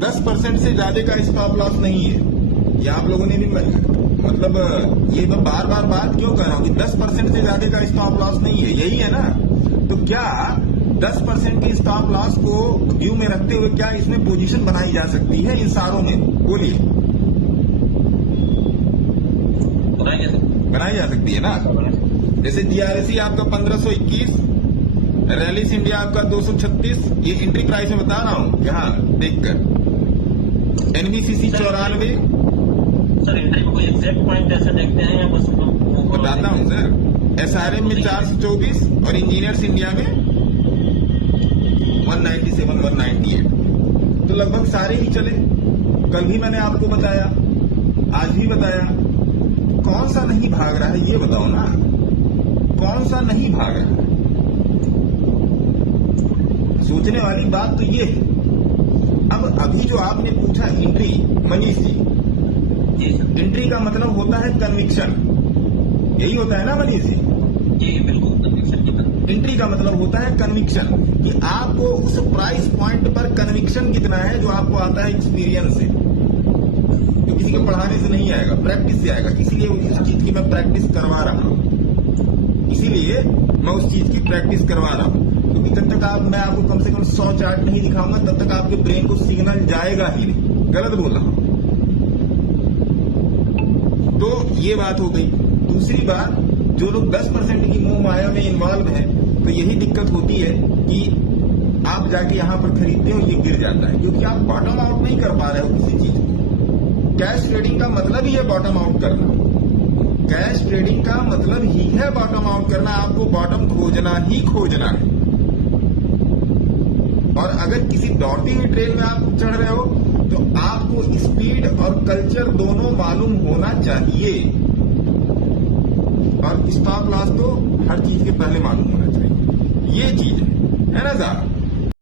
10% से ज्यादा का स्टॉप लॉस नहीं है। ये आप लोगों ने भी मतलब ये मैं बार बार बात क्यों कर रहा हूँ कि 10% से ज्यादा का स्टॉप लॉस नहीं है, यही है ना। तो क्या 10% की स्टॉप लॉस को व्यू में रखते हुए क्या इसमें पोजीशन बनाई जा सकती है इन सारों में? बोलिए। बनाई जा सकती है ना। जैसे जीआरएसी आपका 1521, रैलिस इंडिया आपका 236, ये एंट्री प्राइस में बता रहा हूँ यहाँ देखकर। एनबीसीसी 94, सर एंट्री को कोई एग्जैक्ट पॉइंट ऐसे देखते हैं या बस बताता हूँ सर। एसआरएम में 424 और इंजीनियर्स इंडिया में 197, 198। तो लगभग सारे ही चले। कल भी मैंने आपको बताया, आज भी बताया। कौन सा नहीं भाग रहा है ये बताओ ना, कौन सा नहीं भाग रहा है? सोचने वाली बात तो ये है। अब अभी जो आपने पूछा एंट्री, मनीष जी, एंट्री का मतलब होता है कन्विक्शन, यही होता है ना मनीष जी? जी बिल्कुल, कन्विक्शन की बात। एंट्री का मतलब होता है कन्विक्शन, कि आपको उस प्राइस पॉइंट पर कन्विक्शन कितना है, जो आपको आता है एक्सपीरियंस से, जो किसी को पढ़ाने से नहीं आएगा, प्रैक्टिस से आएगा। इसीलिए उस चीज की मैं प्रैक्टिस करवा रहा हूं, इसीलिए मैं उस चीज की प्रैक्टिस करवा रहा हूं। क्योंकि जब तक मैं आपको कम से कम 100 चार्ट नहीं दिखाऊंगा, तब तक आपके ब्रेन को सिग्नल जाएगा ही नहीं। गलत बोल रहा हूं। तो ये बात हो गई। दूसरी बात, जो लोग 10% की मोह माया में इन्वॉल्व है, तो यही दिक्कत होती है कि आप जाके यहां पर खरीदते हो, ये गिर जाता है, क्योंकि आप बॉटम आउट नहीं कर पा रहे हो किसी चीज को। कैश ट्रेडिंग का मतलब ही है बॉटम आउट करना। कैश ट्रेडिंग का मतलब ही है बॉटम आउट करना। आपको बॉटम खोजना ही खोजना है। और अगर किसी दौड़ती हुई ट्रेन में आप चढ़ रहे हो, तो आपको स्पीड और कल्चर दोनों मालूम होना चाहिए। और स्टॉप लॉस तो हर चीज के पहले मालूम होना चाहिए। ये चीज है ना साहब?